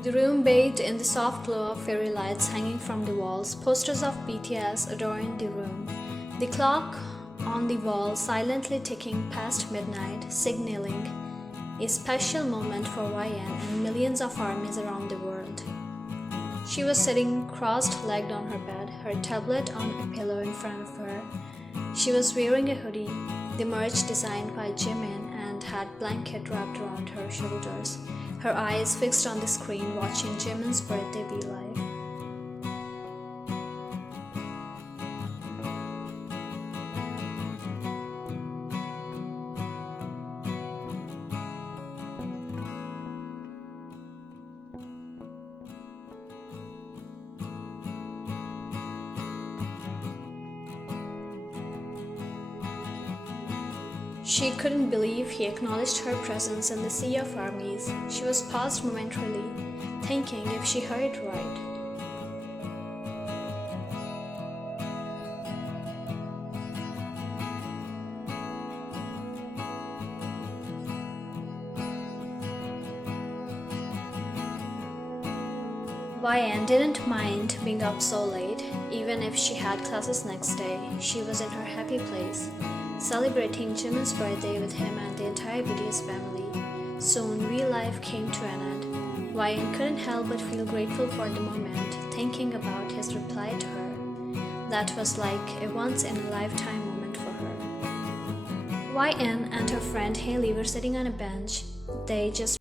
The room bathed in the soft glow of fairy lights hanging from the walls, posters of BTS adorned the room. The clock on the wall silently ticking past midnight, signaling a special moment for YN and millions of armies around the world. She was sitting crossed-legged on her bed, her tablet on a pillow in front of her. She was wearing a hoodie, the merch designed by Jimin, and had blanket wrapped around her shoulders, her eyes fixed on the screen watching Jimin's birthday be live. She couldn't believe he acknowledged her presence in the sea of armies. She was paused momentarily, thinking if she heard right. YN didn't mind being up so late, even if she had classes next day. She was in her happy place, celebrating Jimin's birthday with him and the entire BTS family. Soon, real life came to an end. YN couldn't help but feel grateful for the moment, thinking about his reply to her. That was like a once-in-a-lifetime moment for her. YN and her friend Haley were sitting on a bench. They just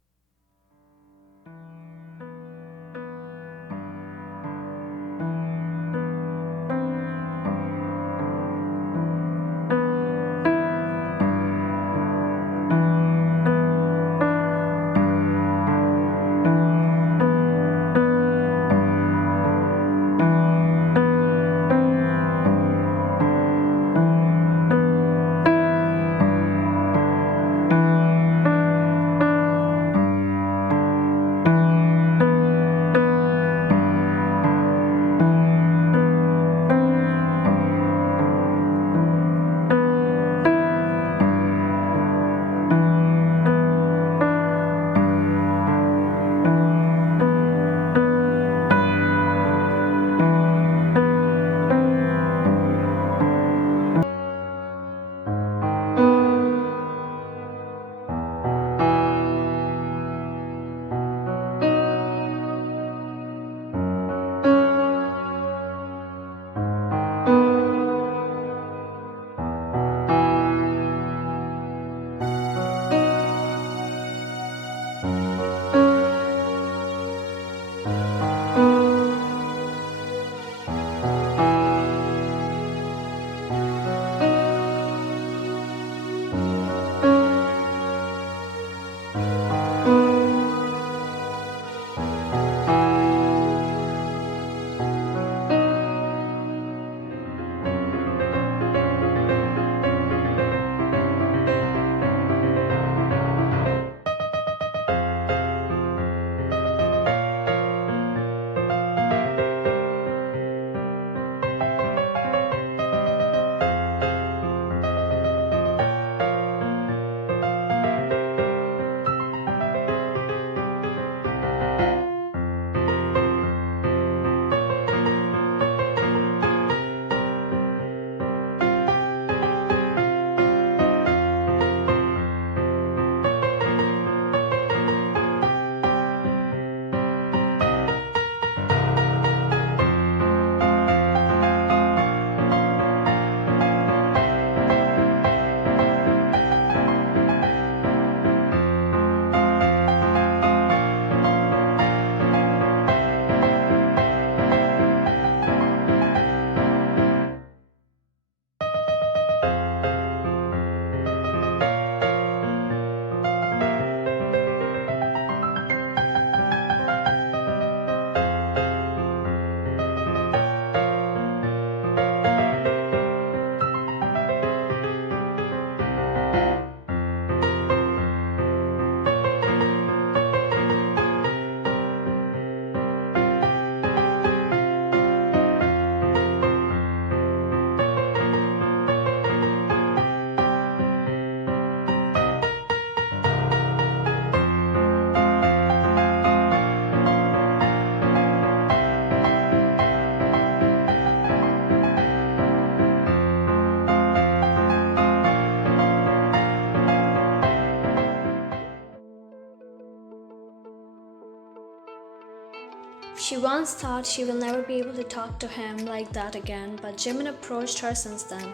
She once thought she will never be able to talk to him like that again, but Jimin approached her since then.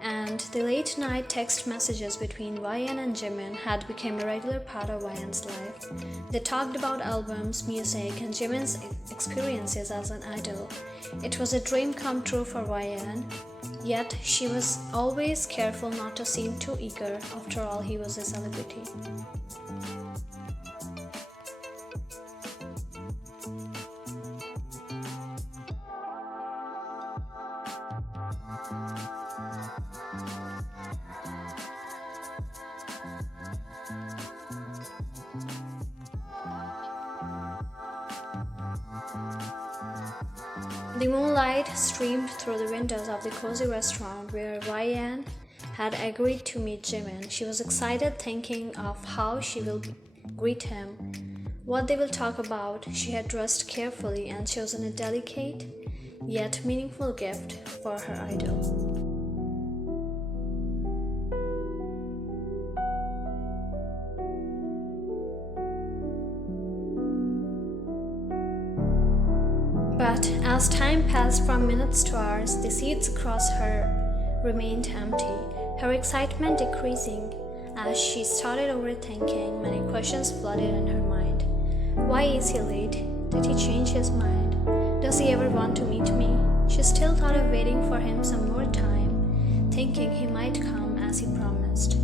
And the late night text messages between YN and Jimin had become a regular part of YN's life. They talked about albums, music, and Jimin's experiences as an idol. It was a dream come true for YN, yet she was always careful not to seem too eager. After all, he was a celebrity. The moonlight streamed through the windows of the cozy restaurant where YN had agreed to meet Jimin. She was excited, thinking of how she will greet him, what they will talk about. She had dressed carefully and chosen a delicate yet meaningful gift for her idol. But as time passed from minutes to hours, the seats across her remained empty, her excitement decreasing as she started overthinking. Many questions flooded in her mind. Why is he late? Did he change his mind? Does he ever want to meet me? She still thought of waiting for him some more time, thinking he might come as he promised.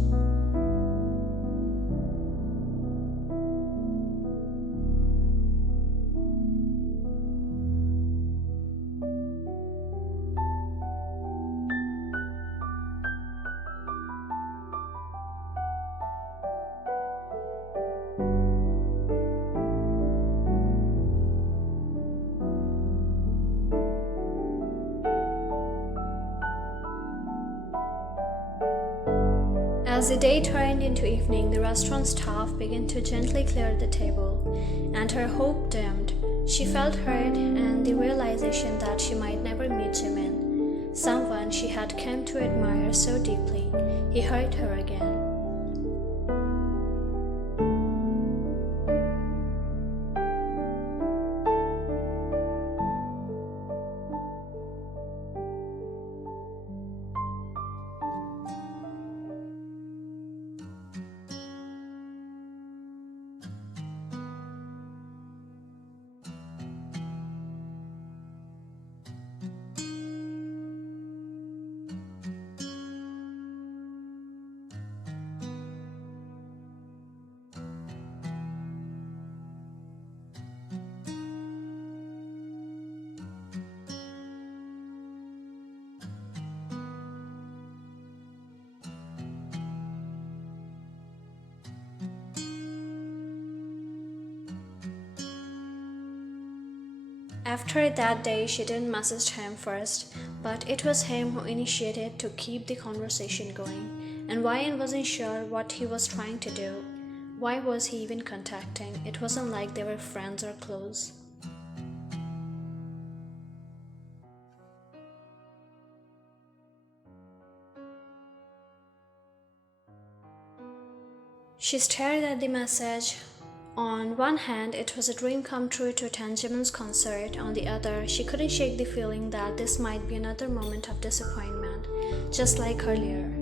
As the day turned into evening, the restaurant staff began to gently clear the table, and her hope dimmed. She felt hurt and the realization that she might never meet Jimin, someone she had come to admire so deeply. He hurt her again. After that day, she didn't message him first, but it was him who initiated to keep the conversation going, and YN wasn't sure what he was trying to do. Why was he even contacting? It wasn't like they were friends or close. She stared at the message. On one hand, it was a dream come true to attend Jimin's concert. On the other, she couldn't shake the feeling that this might be another moment of disappointment, just like earlier.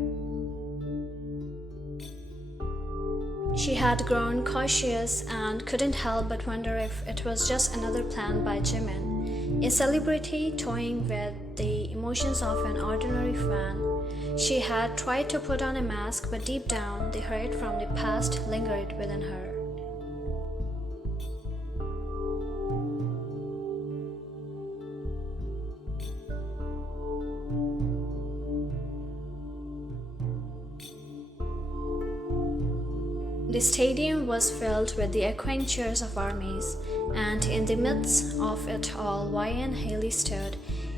She had grown cautious and couldn't help but wonder if it was just another plan by Jimin, a celebrity toying with the emotions of an ordinary fan. She had tried to put on a mask, but deep down, the hurt from the past lingered within her. The stadium was filled with the echoing cheers of armies, and in the midst of it all, YN Haley stood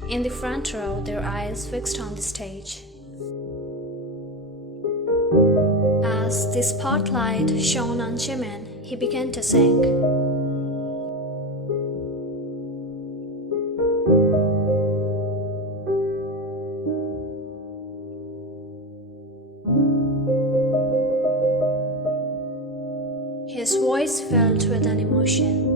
in the front row, their eyes fixed on the stage. As the spotlight shone on Jimin, he began to sing. His voice filled with an emotion.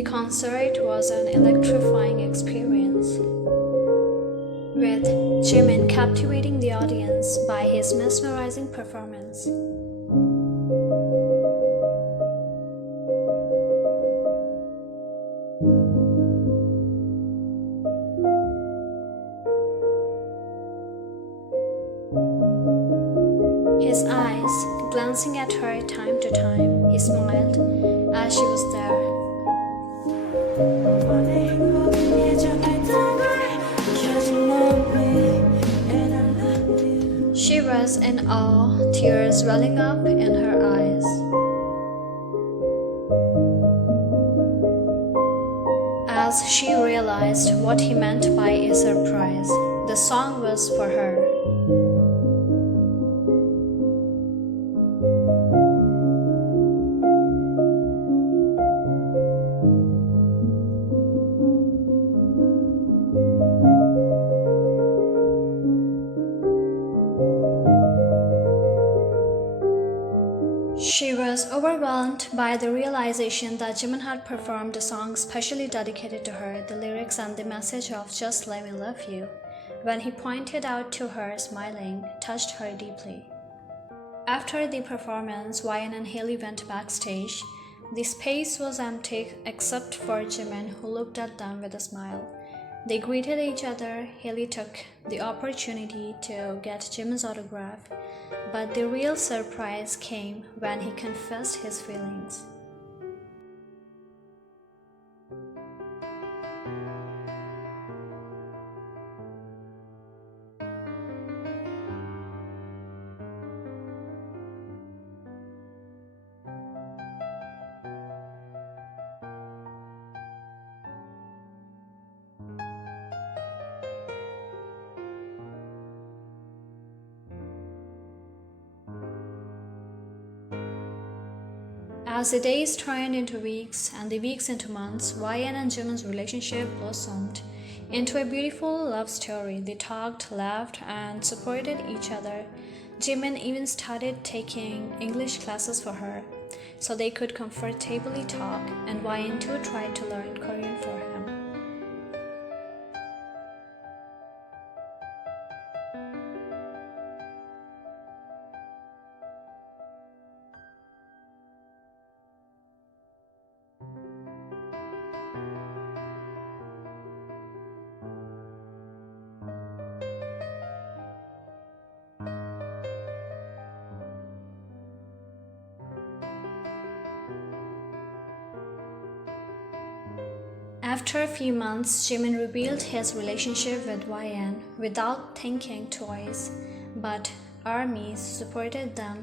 The concert was an electrifying experience, with Jimin captivating the audience by his mesmerizing performance. His eyes glancing at her time to time, he smiled as she was there. She was in awe, tears welling up in her eyes. As she realized what he meant by a surprise, the song was for her. She was overwhelmed by the realization that Jimin had performed a song specially dedicated to her, the lyrics and the message of "Just Let Me Love You." When he pointed out to her, smiling, touched her deeply. After the performance, YN and Haley went backstage. The space was empty except for Jimin, who looked at them with a smile. They greeted each other. Haley took the opportunity to get Jimin's autograph, but the real surprise came when he confessed his feelings. As the days turned into weeks and the weeks into months, YN and Jimin's relationship blossomed into a beautiful love story. They talked, laughed, and supported each other. Jimin even started taking English classes for her so they could comfortably talk, and YN too tried to learn Korean for him. After a few months, Jimin revealed his relationship with YN without thinking twice, but ARMY supported them